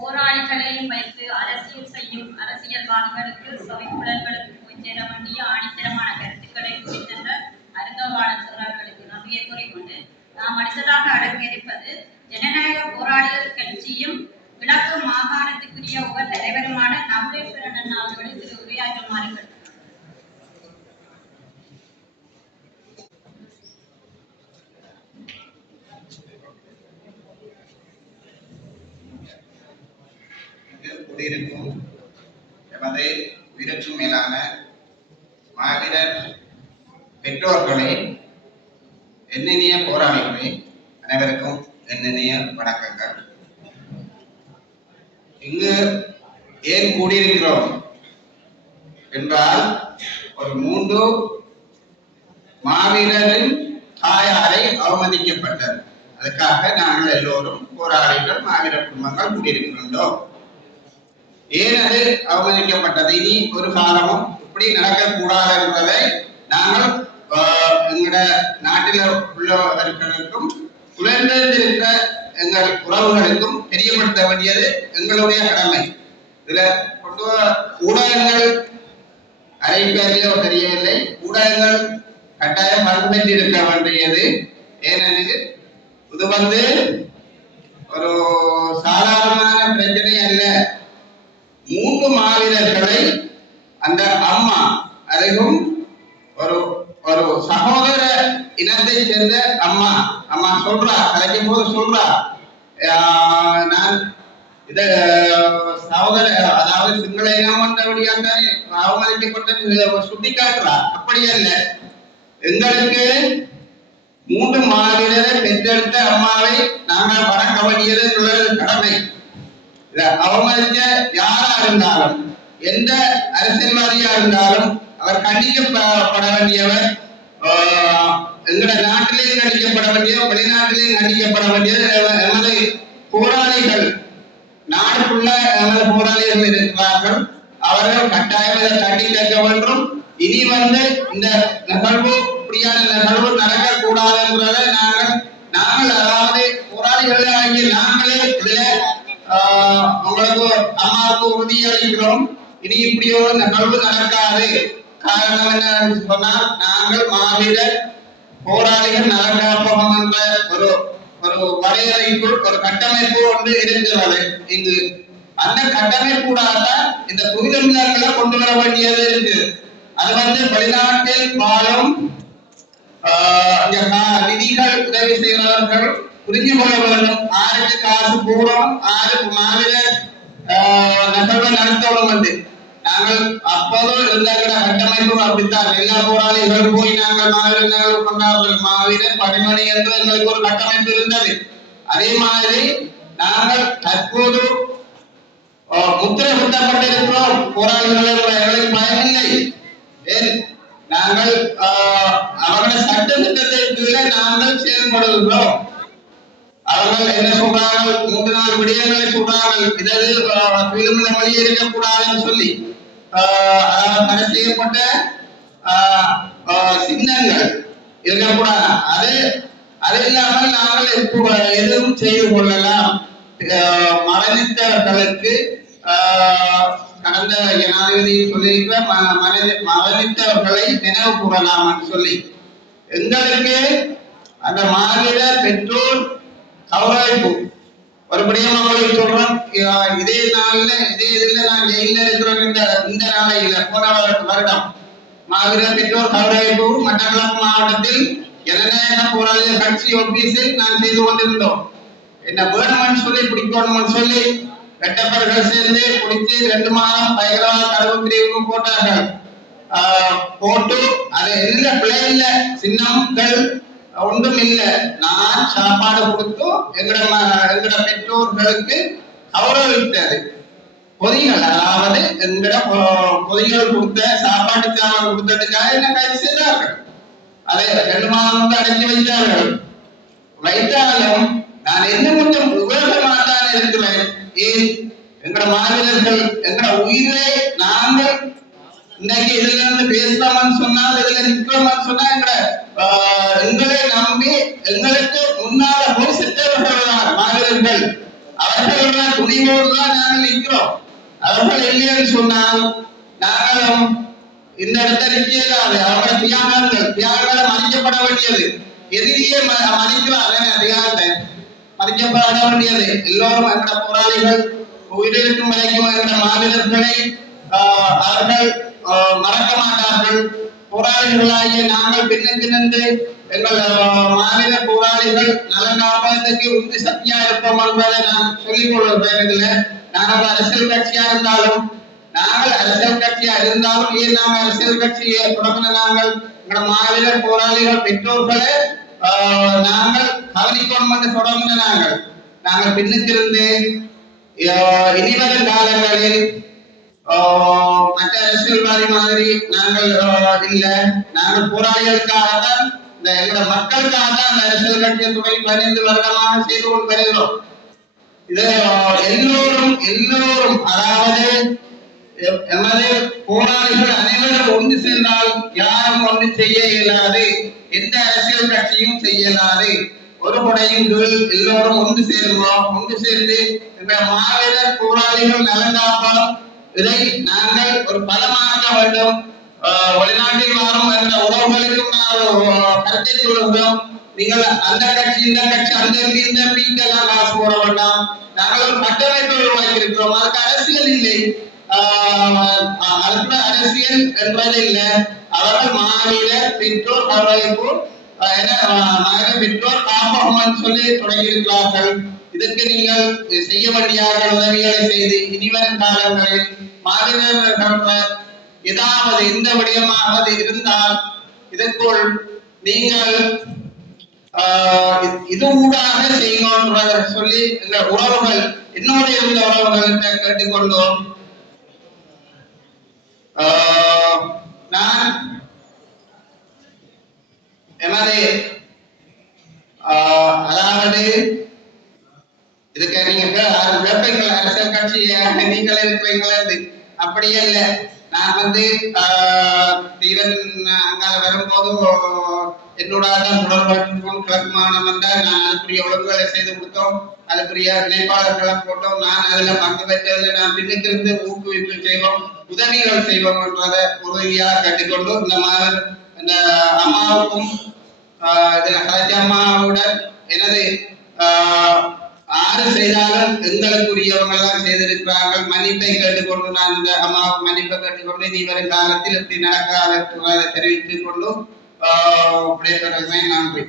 போராளிகளையும் வைத்து அரசியல் செய்யும் அரசியல்வாதிகளுக்கு செவிப்புலன்களுக்கு போய் சேர வேண்டிய ஆணித்தரமான கருத்துக்களை குறித்தென்ற அருங்கவாளன் சொல்றார்களுக்கு நம்பிக்கை கூறிக்கொண்டு நாம் அடுத்ததாக அடங்கியிருப்பது ஜனநாயக போராளிகள் கட்சியும் கிழக்கு மாகாணத்துக்குரிய உப தலைவருமான நவலேஸ்வரன் அண்ணா அவர்களை திரு உரையாற்றுமாறுகள். குடியிருக்கும் எமது உயிருக்கு மேலான மாவீரர் பெற்றோர்களே, எண்ணினிய போராளிகளே, அனைவருக்கும் எண்ணினிய வணக்கங்கள். இங்கு ஏன் கூடியிருக்கிறோம் என்றால், ஒரு 3 மாவீரரின் தாயாரை அவமதிக்கப்பட்டது. அதுக்காக நாங்கள் எல்லோரும் போராளிகள், மாவீரர் குடும்பங்கள் கூடியிருக்கின்றோம். ஏன் அது அவமதிக்கப்பட்டது, இனி ஒரு காலமும் இப்படி நடக்கக்கூடாது என்பதை நாங்கள் எங்களோட நாட்டில் உள்ளவர்களுக்கும் புலம்பெயர்ந்திருக்கிற எங்கள் உறவுகளுக்கும் தெரியப்படுத்த வேண்டியது எங்களுடைய கடமை. இதுல ஊடகங்கள் அறிவிப்பதிலோ தெரியவில்லை, ஊடகங்கள் கட்டாயம் பங்குபெற்றிருக்க வேண்டியது. ஏனெனில் இது ஒரு சாதாரணமான பிரச்சனை அல்ல. 3 மாவீரர்களை அந்த அம்மா, அதுவும் ஒரு சகோதர இனத்தை சேர்ந்த அம்மா சொல்றா, கலைக்கும் போது சொல்றா, நான் இத சகோதர, அதாவது சிங்கள இனம் என்றபடியாக அவமதிக்கப்பட்ட சுட்டி காட்டுறா. அப்படி அல்ல, எங்களுக்கு 3 மாவீரரை பெற்றெடுத்த அம்மாவை நாங்கள் வணங்க வேண்டியது எங்களது கடமை. அவமதிச்ச யாரா இருந்தாலும், எந்த அரசியல்வாதியா இருந்தாலும் அவர் கண்டிக்கப்பட வேண்டியவர். எங்களோட நாட்டிலேயும் கண்டிக்கப்பட வேண்டியவர், வெளிநாட்டிலேயும் கண்டிக்கப்பட வேண்டியது. எமது போராளிகள், நாடுக்குள்ள எமது போராளிகள் இருக்கிறார்கள். அவர்கள் கட்டாயம் இதை தட்டி கேட்க வேண்டும். இனி இந்த நிகழ்வு, இப்படியான நிகழ்வு நடக்கக்கூடாது என்பதை நாங்கள் அதாவது போராளிகள் ஆகிய நாங்களே இதுல உங்களுக்கு அம்மாவுக்கு உறுதியளிக்கிறோம். இனி இப்படி ஒரு நிகழ்வு நடக்காது. காரணம் என்ன சொன்னால், நாங்கள் மாவீரர் போராளிகள் நலங்காப்பகம் என்ற ஒரு வரையறைக்குள் ஒரு கட்டமைப்பு ஒன்று இருக்கிறது. இங்கு அந்த கட்டமைப்பூடாக இந்த புரிதல்களை கொண்டு வர வேண்டியது இருக்கு. அது வெளிநாட்டில் வாழும் நிதிகள் உதவி செய்கிறவர்கள் புரிஞ்சு கொள்ள வேண்டும். ஆருக்கு காசு போடும், ஆருக்கு மாவீரர் நிகழ்வை நடத்தணும் என்று நாங்கள் அப்போது இருந்த கட்டமைப்பு அப்படித்தான். எல்லா போராளிகள் போய் நாங்கள் மாவீரர் நிகழ்வு கொண்டாடுவோம், மாவீரர் பணிமணி என்று எங்களுக்கு ஒரு கட்டமைப்பு இருந்தது. அதே மாதிரி நாங்கள் தற்போது முத்திரை குத்தப்பட்டிருக்கிறோம். போராளிகள் எங்களுக்கு பயமில்லை. நாங்கள் அவர்கள் சட்ட திட்டத்திற்கு நாங்கள் செயல்படுகிறோம். அவர்கள் என்ன சொல்றாங்க, 3-4 விடயங்களை சொல்றாங்க. இதற்கு வழி இருக்கக்கூடாதுன்னு சொல்லி தடை செய்யப்பட்ட சின்னங்கள் இருக்கக்கூடாது. அது இல்லாமல் நாங்கள் எதுவும் செய்து கொள்ளலாம். மரணித்தவர்களுக்கு கடந்த ஜனாதிபதி சொல்லியிருக்கிற மரணித்தவர்களை நினைவு கூறலாம் சொல்லி எங்களுக்கு அந்த மாவீரர் பெற்றோர் கௌரவிப்பு மறுபடியும் அவங்களுக்கு சொல்றோம். இதே நாள்ல இதே இதுல நான் ஜெயில இருக்கிறோம். இந்த நாளையில போன வருடம் மாவீரர் பெற்றோர் கௌரவிப்பு மட்டக்களப்பு மாவட்டத்தில் ஜனநாயக போராளிகள் கட்சி ஆபீஸில் நான் செய்து கொண்டிருந்தோம். என்ன வேணும்னு சொல்லி பிடிக்கணும்னு சொல்லி வெட்டப்பர்கள் சேர்ந்து பிடிச்சு 2 மாதம் பயங்கரவாத தடுப்பு பிரிவுக்கு போட்டார்கள். போட்டு அது எந்த பிள்ளைல சின்னங்கள் ஒன்றும் இல்லை. நான் சாப்பாடு கொடுத்து எங்கட பெற்றோர்களுக்கு கௌரவித்தது பொதிகள், அதாவது எங்கட பொதிகள் கொடுத்த சாப்பாட்டு சாப்பாடு கொடுத்ததுக்காக என்ன கைது செய்தார்கள். அதை 2 மாதம் அடைஞ்சு வைத்தார்கள். வைத்தாலும் நான் என்ன கொஞ்சம் உபயோகமாகத்தான் இருக்கிறேன். ஏன் எங்கட மாவீரர்கள் எங்கட உயிரை நாங்கள் இன்னைக்கு இதுல இருந்து பேசலாம்னு சொன்னால், இதுல நிற்கலாம்னு சொன்னா எங்களை நம்பி எங்களுக்கு முன்னால போய் சென்றவர்கள் மாவீரர்கள். அவர் அவர்கள் துணிவோடு தான் நாங்கள் நிற்கிறோம். அவர்கள் இல்லைன்னு சொன்னால் நாங்களும் இந்த இடத்துல நிற்கலாது. அவங்களோட தியாகங்களை மதிக்கப்பட வேண்டியது. எதிரியே மதிக்கிறார் தியாகத்தை மதிக்கப்பட வேண்டியது. எல்லோரும் எங்களோட போராளிகள் உயிரிழக்கும் வரைக்கும் எங்களோட மாவீரர்களை அவர்கள் மறக்க மாட்டார்கள். போராளிகளாகிய நாங்கள் பின்னுக்கு நின்று எங்கள் மாநில போராளிகள் நலன் காப்பதற்கு உறுதி சக்தியா இருப்போம் என்பதை நான் சொல்லிக் கொள்வேன். இதுல நாங்கள் அரசியல் கட்சியா இருந்தாலும் ஏன் நாங்கள் அரசியல் கட்சியை தொடங்கின நாங்கள் எங்களோட மாநில போராளிகள் பெற்றோர்களை நாங்கள் கவனிக்கணும் என்று தொடங்கின நாங்கள் பின்னுக்கு இருந்து இனிவரும் காலங்களில் மற்ற அரசியல்வாதி மாதிரி நாங்கள் இல்ல. நாங்கள் போராளிகளுக்காகத்தான் எங்களோட மக்களுக்காக தான் அந்த அரசியல் கட்சியை துணை 15 வருடமாக செய்து கொண்டு வருகிறோம். இது எல்லோரும் அதாவது எமது போராளிகள் அனைவரும் ஒன்று சேர்ந்தால் யாரும் ஒன்று செய்ய இயலாது. எந்த அரசியல் கட்சியும் செய்ய இயலாது. ஒரு கொடையும் எல்லோரும் ஒன்று சேருவோம். ஒன்று சேர்ந்து எங்கள் மாவீரர் போராளிகள் நலன் காப்போம். இதை நாங்கள் ஒரு பலமாக்க வேண்டும். வெளிநாட்டில் வாரும் என்ற உறவுகளுக்கும் நான் கருத்தை சொல்லுகிறோம். நீங்கள் அந்த கட்சி இந்த கட்சி அந்த இந்த பீக்கெல்லாம் காசு போட வேண்டாம். நாங்கள் ஒரு கட்டமைப்பை உருவாக்கியிருக்கிறோம். அதுக்கு அரசியல் இல்லை. அதுக்கு அரசியல் என்பது இல்லை. அவர்கள் மாவீரர் பெற்றோர் வரவேற்பு பெற்றோர் காப்பகம் சொல்லி தொடங்கியிருக்கிறார்கள். இதற்கு நீங்கள் செய்ய வேண்டிய உதவிகளை செய்து இனிவரும் காலங்களில் மாவீரர்கள் ஏதாவது எந்த விடயமாக இருந்தால் இதற்குள் நீங்கள் இது ஊடாக செய்யணும் சொல்லி இந்த உறவுகள் என்னோட இருந்த உறவுகளை கேட்டுக்கொண்டோம். நான் எமது அதாவது இதுக்கு நீங்க கேட்பீங்களா அரசியல் கட்சி நீங்களே இருக்கிறீங்களா? அப்படியே இல்லை. நான் தீவன் அங்கால வரும்போது என்னோட தொடர்பு கிழக்கு மாநிலம் வந்தால் நான் அதுக்குரிய ஒழுங்குகளை செய்து கொடுத்தோம். அதுக்குரிய இணைப்பாளர்களை போட்டோம். நான் அதுல பங்கு பெற்றதில் நான் பின்னுக்கு இருந்து ஊக்குவிப்பு செய்வோம், உதவிகள் செய்வோம் என்றதை உறுதியாக கற்றுக்கொண்டு இந்த அம்மாவுக்கும் இதுல கலைஞ அம்மாவுடன் எனது ஆறு செய்தாலும் எங்களுக்குரியவங்க எல்லாம் செய்திருக்கிறார்கள். மன்னிப்பை கேட்டுக்கொண்டு நான் இந்த அம்மாவுக்கு மன்னிப்பை கேட்டுக்கொண்டு இனி வரும் காலத்தில் இப்படி நடக்காத தெரிவித்துக் கொண்டு விடைபெறுகிறேன். நன்றி.